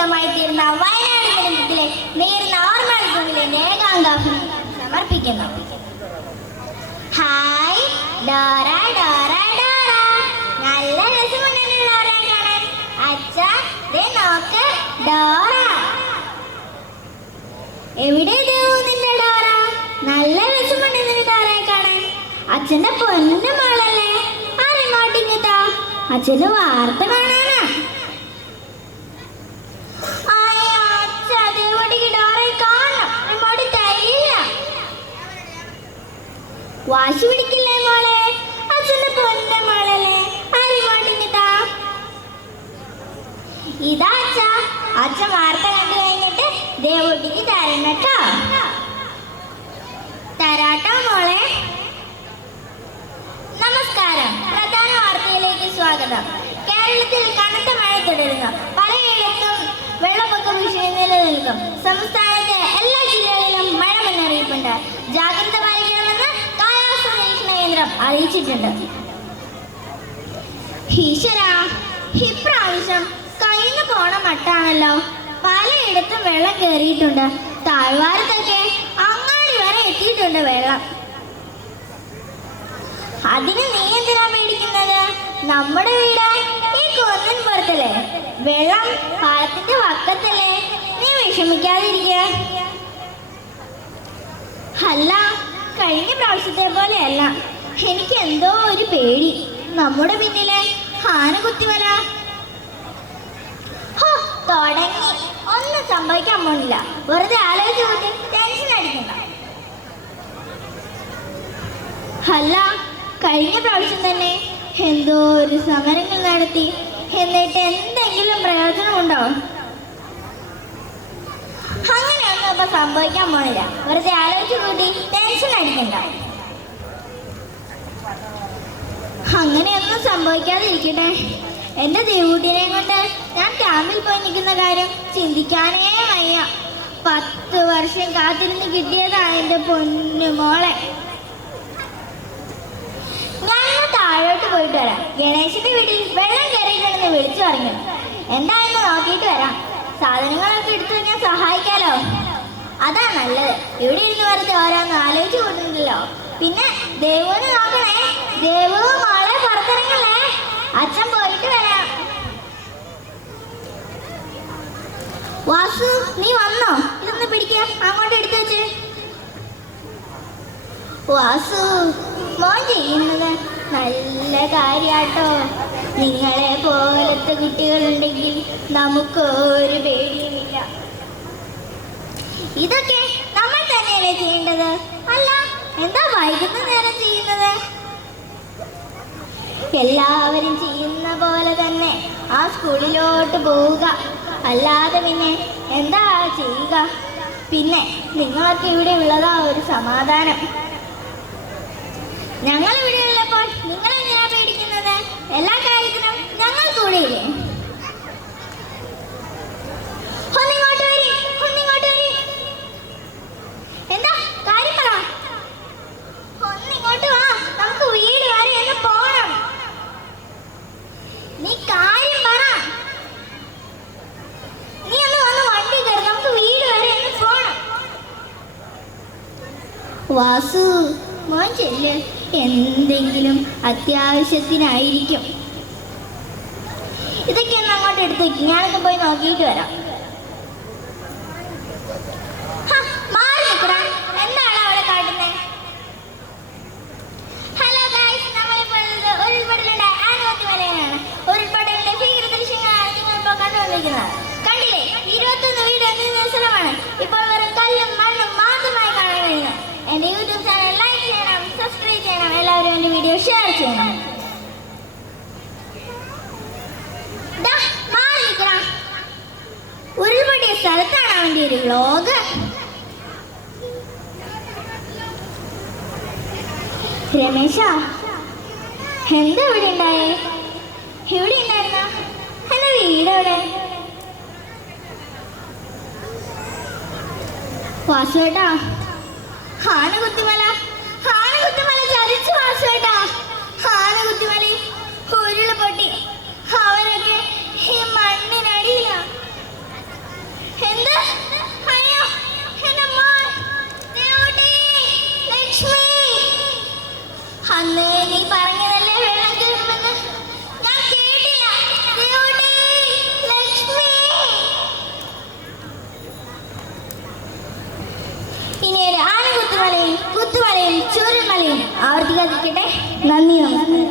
പൂരമായി തീർന്ന വയനാട് ദുരന്തത്തിലെ നേർന്ന ഓർമ്മകളിലെ ഏകാംഗാഭം സമർപ്പിക്കുന്നു. Hi Dora Dora Dora, നല്ല രസമുണ്ടല്ലോ ഡോറ കാണാൻ. അച്ഛാ ദേ നോക്ക് ഡോറ. എവിടെ നിന്റെ ഡോറ? നല്ല രസമുണ്ടെന്ന് ഡോറയെ കാണാൻ. അച്ഛന്റെ പൊന്നു മോളല്ലേ, ആ റിമോട്ടിങ് താ, അച്ഛന് വാർത്ത കാണാനാ. വാശി പിടിക്കില്ലേ മോളെ, അച്ഛന്റെ പൊന്ന മോളല്ലേ, ആ റിമോട്ടിങ് താ. ഇതാ അച്ഛാ, അച്ഛൻ വാർത്ത കണ്ടു കഴിഞ്ഞിട്ട് ദേവൂട്ടിക്ക് തരണം കേട്ടോ. തരാട്ടോ മോളെ. നമസ്കാരം, പ്രധാന വാർത്തയിലേക്ക് സ്വാഗതം. കേരളത്തിൽ കനത്ത മഴ തുടരുന്നു. പലയിടത്തും വെള്ളപ്പൊക്ക ഭീഷണി നിലനിൽക്കും. സംസ്ഥാനത്തെ എല്ലാ ജില്ലകളിലും മഴ മുന്നറിയിപ്പുണ്ട്. ജാഗ്രത പാലിക്കണമെന്ന് കാലാവസ്ഥാ നിരീക്ഷണ കേന്ദ്രം അറിയിച്ചിട്ടുണ്ട്. ഈശ്വരാ, ഇപ്രാവശ്യം കഴിഞ്ഞു പോണ മട്ടാണല്ലോ. പലയിടത്തും വെള്ളം കയറിയിട്ടുണ്ട്. താഴ്വാരത്തൊക്കെ അങ്ങാടി വരെ എത്തിയിട്ടുണ്ട് വെള്ളം. അതിന് നീ എന്തിനാ പേടിക്കുന്നത്? നമ്മുടെ വീട് ഈ കുന്നിൻ പുറത്തല്ലേ, വെള്ളം പാലത്തിന്റെ വക്കത്തല്ലേ, നീ വിഷമിക്കാതിരിക്കുക. അല്ല, കഴിഞ്ഞ പ്രാവശ്യത്തെ പോലെയല്ല, എനിക്ക് എന്തോ ഒരു പേടി. നമ്മുടെ പിന്നിലെ ആനകുത്തിമല തുടങ്ങി. ഒന്നും സംഭവിക്കാൻ പോണില്ല, വെറുതെ ആലോചിച്ച് കൂട്ടി ടെൻഷൻ അടിക്കണ്ട. അല്ല, കഴിഞ്ഞ പ്രാവശ്യം തന്നെ എന്തോ ഒരു സമരങ്ങൾ നടത്തി, എന്നിട്ട് എന്തെങ്കിലും പ്രയോജനമുണ്ടോ? അങ്ങനെയൊന്നും ഇപ്പൊ സംഭവിക്കാൻ പോണില്ല, വെറുതെ ആലോചിച്ച് കൂട്ടി ടെൻഷൻ അടിക്കണ്ട. അങ്ങനെയൊന്നും സംഭവിക്കാതിരിക്കട്ടെ. എന്റെ ദേവൂട്ടിനെ കൊണ്ട് ഞാൻ ക്യാമ്പിൽ പോയി നിൽക്കുന്ന കാര്യം ചിന്തിക്കാനേ വയ്യ. 10 വർഷം കാത്തിരുന്ന് കിട്ടിയതാ എന്റെ പൊന്നു മോളെ. ഞാൻ താഴോട്ട് പോയിട്ട് വരാം. ഗണേശന്റെ വീട്ടിൽ വെള്ളം കയറിയിട്ടുണ്ടെന്ന് വിളിച്ചു പറഞ്ഞു. എന്താണെന്ന് നോക്കിയിട്ട് വരാം. സാധനങ്ങളൊക്കെ എടുത്തു ഞാൻ സഹായിക്കാലോ. അതാ നല്ലത്. ഇവിടെ ഇരുന്ന് വെറുതെ ഓരോന്ന് ആലോചിച്ച് കൂട്ടുന്നുണ്ടല്ലോ. പിന്നെ ദേവുവിന് നോക്കണേ. ദേവു മോളെ പുറത്തിറങ്ങല്ലേ, അച്ഛൻ പോയിട്ട് വരാം. വാസു, നീ വന്നോ? ഇതൊന്ന് പിടിക്കുക, അങ്ങോട്ട് എടുത്തു വെച്ച്. വാസു മോൻ ചെയ്യുന്നത് നല്ല കാര്യാട്ടോ. നിങ്ങളെ പോലത്തെ കുട്ടികളുണ്ടെങ്കിൽ നമുക്കൊരു പേടിയുമില്ല. ഇതൊക്കെ നമ്മൾ തന്നെയല്ലേ ചെയ്യേണ്ടത്? അല്ല, എന്താ വൈകുന്ന നേരം ചെയ്യുന്നത്? എല്ലാവരും ചെയ്യുന്ന പോലെ തന്നെ ആ സ്കൂളിലോട്ട് പോവുക, അല്ലാതെ പിന്നെ എന്താ ചെയ്യുക? പിന്നെ നിങ്ങളൊക്കെ ഇവിടെ ഉള്ളതാ ഒരു സമാധാനം. ഞങ്ങൾ ഇവിടെ ഉള്ളപ്പോൾ നിങ്ങൾ എന്തിനാ പേടിക്കുന്നത്? എല്ലാ കാര്യത്തിനും ഞങ്ങൾ കൂടെയില്ലേ? ഒന്നിങ്ങോട്ട് വരി, ഒന്നിങ്ങോട്ട് വരി. എന്താ കാര്യം പറ. ഒന്നിങ്ങോട്ട് വാ, നമുക്ക് വീട് വരെ ഒന്ന് പോണം. നീ കാര്യം പറ. നീ ഒന്ന് വന്ന് വണ്ടി കയറി, നമുക്ക് വീട് വരെ ഒന്ന് പോണം. വാസു മോൻ ചെല്ല്, എന്തെങ്കിലും അത്യാവശ്യത്തിനായിരിക്കും. ഇതൊക്കെ ഒന്ന് അങ്ങോട്ട് എടുത്ത് വെക്കും, ഞാനൊക്കെ പോയി നോക്കിയിട്ട് വരാം. എന്താണ് അവിടെ കാട്ടുന്നത്? ഹലോ ഗൈസ്, നമ്മളിപ്പോൾ ഉരുൾപൊട്ടലിന്റെ ആനുവത്തിമലയാണ്. ഉരുൾപൊട്ടലിന്റെ ഭീകര ദൃശ്യങ്ങളാണ് നിങ്ങളിപ്പോൾ കണ്ടുകൊണ്ടിരിക്കുന്നത്. കണ്ടില്ലേ, 21 വീട് എന്ന സ്ഥലമാണ് ഇപ്പോൾ വെറും കല്ലും മണ്ണും മാത്രമായി കാണാൻ കഴിയുന്നത്. എന്റെ യൂട്യൂബ് ചാനൽ ലൈക്ക് ചെയ്യണം, സബ്സ്ക്രൈബ് ചെയ്യണം, എല്ലാവരും എന്റെ വീഡിയോ ഷെയർ ചെയ്യണം. ഉരുൾപൊട്ടിയ സ്ഥലത്താണ് അവന്റെ ഒരു വ്ലോഗ്. രമേശ, എന്താ ഇവിടെ ഉണ്ടായേ? ഇവിടെ ഉണ്ടായിരുന്ന എന്റെ വീട് എവിടെ? വാസുവേട്ടാ, ആനകുത്തിമല, ആനകുത്തിമല ചതിച്ചു വാസുവേട്ടാ. ആനകുത്തിമലയിൽ ഉരുള് പൊട്ടി, അവരൊക്കെ ഈ മണ്ണിനടിയില. കുത്തുമലയും ചൂരൽമലയും ആവർത്തിക്കാതിരിക്കട്ടെ. നന്ദി, നമസ്കാരം.